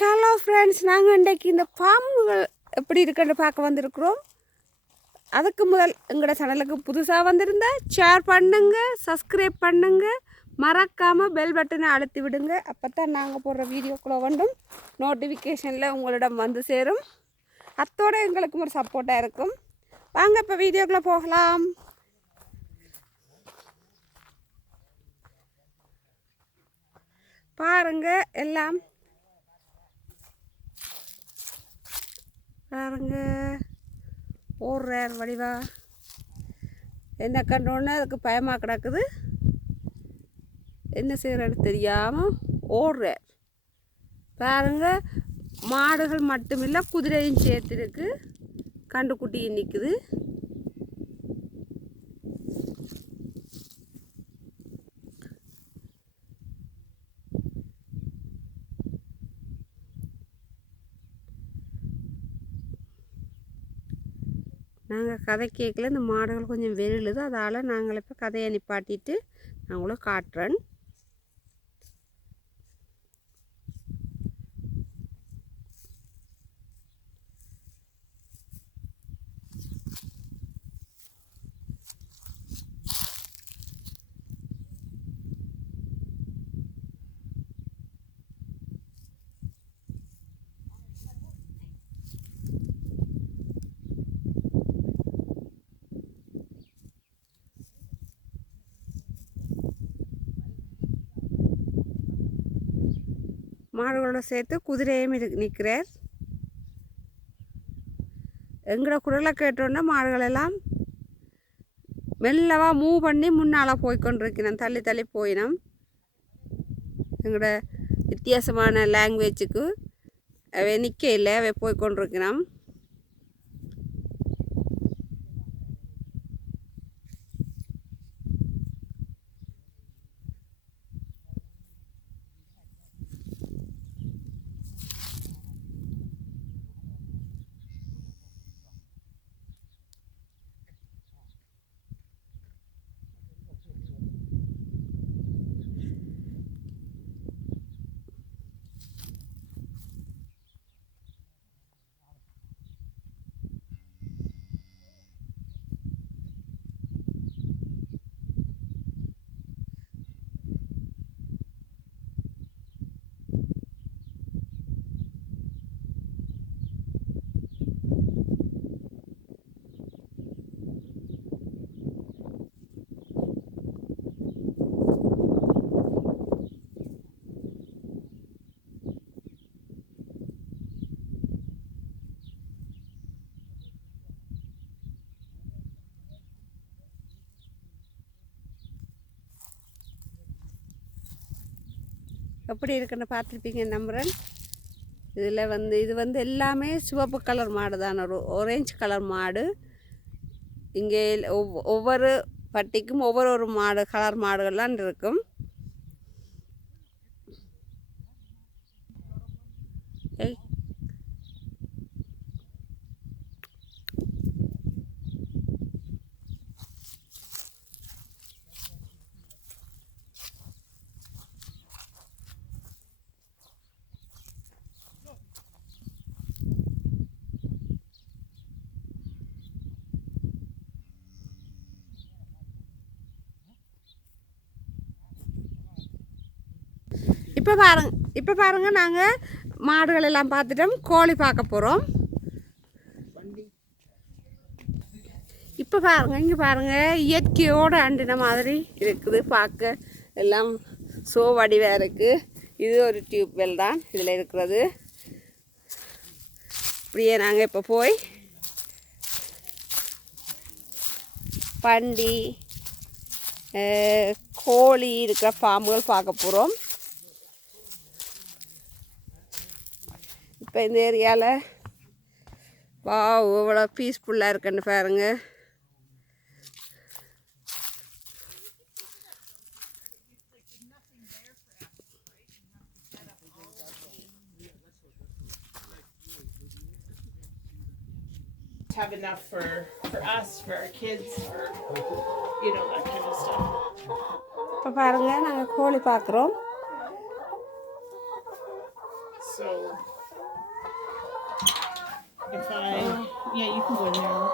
Hello friends, நாங்கள் இன்றைக்கு இந்த பாம்புகள் எப்படி இருக்குன்னு பார்க்க வந்திருக்கிறோம். அதுக்கு முதல் எங்களோட சேனலுக்கு புதுசாக வந்திருந்தா ஷேர் பண்ணுங்க, சப்ஸ்கிரைப் பண்ணுங்க, மறக்காமல் பெல் பட்டனை அழுத்தி விடுங்க. அப்போ தான் நாங்கள் போடுற வீடியோக்குள்ளே வந்தும் நோட்டிஃபிகேஷனில் உங்களிடம் வந்து சேரும். அத்தோடு எங்களுக்கும் ஒரு சப்போர்ட்டாக இருக்கும். வாங்க இப்போ வீடியோக்குள்ளே போகலாம். பாருங்க எல்லாம் பாருங்க ஓடுறார் வடிவா. என்ன கண்டோன்னே அதுக்கு பயமாக கிடக்குது. என்ன செய்யறன்னு தெரியாமல் ஓடுறார். பாருங்க, மாடுகள் மட்டுமில்லை, குதிரையும் சேர்த்துருக்கு. கண்டுக்குட்டியும் நிற்குது. நாங்கள் கதை கேட்கல, இந்த மாடுகள் கொஞ்சம் வெறிழுது. அதால் நாங்கள் இப்போ கதையை நிப்பாட்டிட்டு நான் உங்களுக்கு காட்டுறேன். மாடுகளோட சேர்த்து குதிரையும் நிற்கிறார். எங்களோட குரலை கேட்டோன்னா மாடுகளெல்லாம் மெல்லவா மூவ் பண்ணி முன்னால் போய்கொண்டிருக்கிறோம். தள்ளி தள்ளி போயினோம். எங்களோட வித்தியாசமான லாங்குவேஜுக்கு அவை நிற்க இல்லை, அவை போய்கொண்டிருக்கிறோம். எப்படி இருக்குன்னு பார்த்துருப்பீங்க நம்புகிறேன். இது வந்து எல்லாமே சிவப்பு கலர் மாடு தான், ஒரு ஆரஞ்சு கலர் மாடு. இங்கே ஒவ்வொரு பட்டிக்கும் ஒவ்வொரு மாடு கலர் மாடுகள்லாம் இருக்கும். இப்போ பாருங்க நாங்கள் மாடுகள் எல்லாம் பார்த்துட்டோம். கோழி பார்க்க போகிறோம். இப்போ பாருங்க, இங்கே பாருங்க, இயற்கையோடு அண்டின மாதிரி இருக்குது. பார்க்க எல்லாம் வடிவாக இருக்குது. இது ஒரு டியூப் வெல் தான் இதில் இருக்கிறது. இப்படியே நாங்கள் இப்போ போய் பண்டி கோழி இருக்கிற பாம்புகள் பார்க்க போகிறோம். இப்போ இந்த ஏரியாவில் இவ்வளோ பீஸ்ஃபுல்லாக இருக்குன்னு பாருங்க. Have enough for us, for our kids, for that kind of stuff. இப்போ பாருங்க, நாங்கள் கோழி பார்க்குறோம். So if yeah, you can go in there.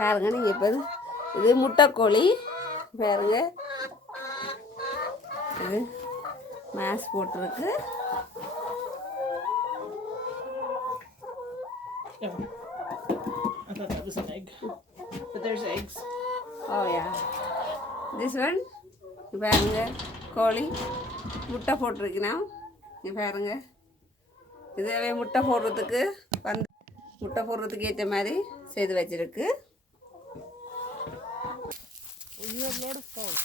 பாருங்க நீங்கள் இப்போ இது முட்டைக்கோழி பாருங்க, இது மேஸ் போட்டிருக்கு. Oh, I thought that was an egg, but there's eggs. Oh yeah, this one பாருங்க கோழி முட்டை போட்டிருக்கணும். நீ பாருங்க, இதுவே முட்டை போடுறதுக்கு முட்டை போடுறதுக்கு ஏற்ற மாதிரி செய்து வச்சிருக்கு. Oh, you have a lot of cows.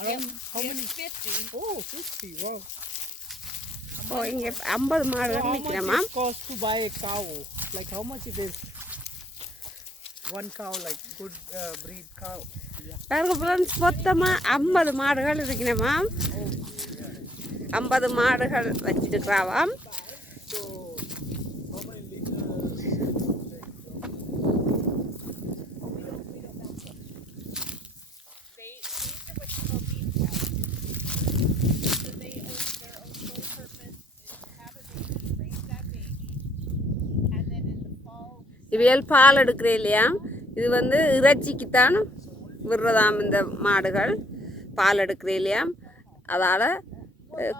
Around how many? 50. Oh, 50. Wow. ஓ இங்கே 50 So மாடுகள் how நிற்கிறேம்மா. much it cost to buy a cow? Like how much it is? One cow, like good breed cow. Yeah. பாருங்க ஃப்ரெண்ட்ஸ், மொத்தமாக 50 மாடுகள் இருக்கணுமா. 50 மாடுகள் வச்சிருக்கிறாவாம். So how many liters? These are what you call beef cows. So they own their own sole purpose is to have a baby, raise that baby, and then in the fall. இவையல் பால் எடுக்கிறே இல்லையா, இது வந்து இறைச்சிக்குத்தான் விடுறதாம். இந்த மாடுகள் பால் எடுக்கிறே இல்லையா, அதால்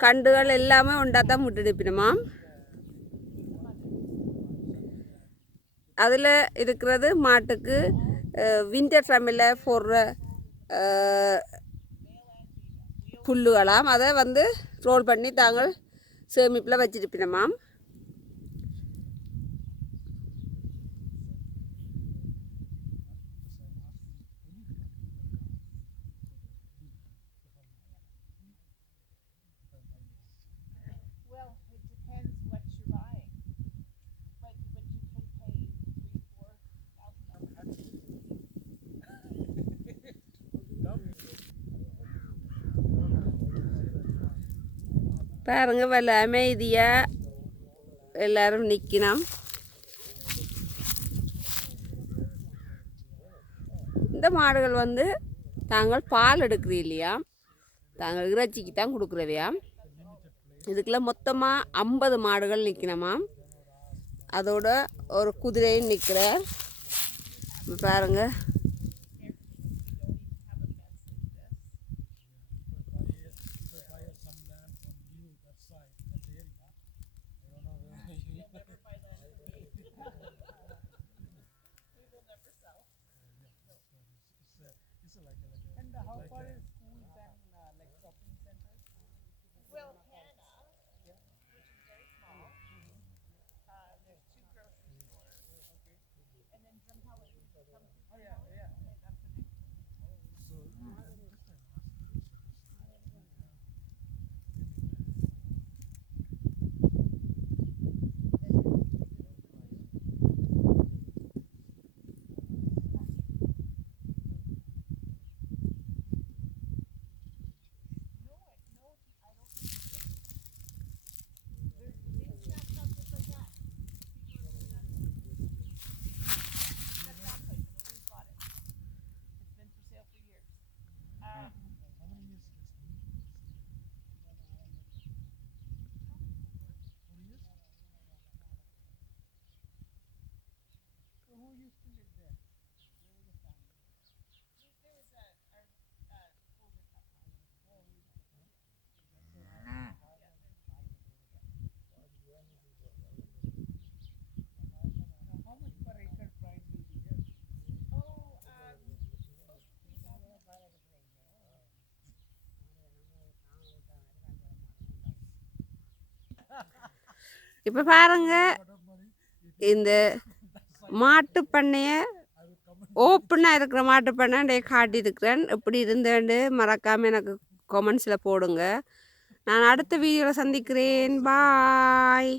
கண்டுகள் எல்லாமே உண்டாத்தான் விட்டுடுப்பினுமாம். அதில் இருக்கிறது மாட்டுக்கு வின்டர் டைமில் போடுற புல்லுகளாம். அதை வந்து ரோல் பண்ணி தாங்கள் சேமிப்பில் வச்சிருப்பினமாம். Well, it depends what you're buying. But you can pay $3,000-4,000. பாருங்க வல்ல அமைதியாக எல்லாரும் நிற்கணும். இந்த மாடுகள் வந்து தாங்கள் பால் எடுக்கிறீ இல்லையா, தாங்கள் இறைச்சிக்கு தான் கொடுக்குறவையா. இதுக்கெல்லாம் மொத்தமாக 50 மாடுகள் நிற்கணுமாம். அதோட ஒரு குதிரையும் நிற்கிற பாருங்க. And how far is schools and like shopping centers? Well, Hannah, which is very small, there's 2 grocery stores. And then Drumheller, you come to Drumheller? Okay, that's the next one. So who used to live there? There was a older couple. Now, how much per acre price will be here? இப்போ பாருங்க, இந்த மாட்டு பண்ணையை ஓப்பனாக இருக்கிற மாட்டு பண்ணை காட்டியிருக்கிறேன். எப்படி இருந்தேன்னு மறக்காமல் எனக்கு கமெண்ட்ஸில் போடுங்க. நான் அடுத்த வீடியோவில் சந்திக்கிறேன். பாய்.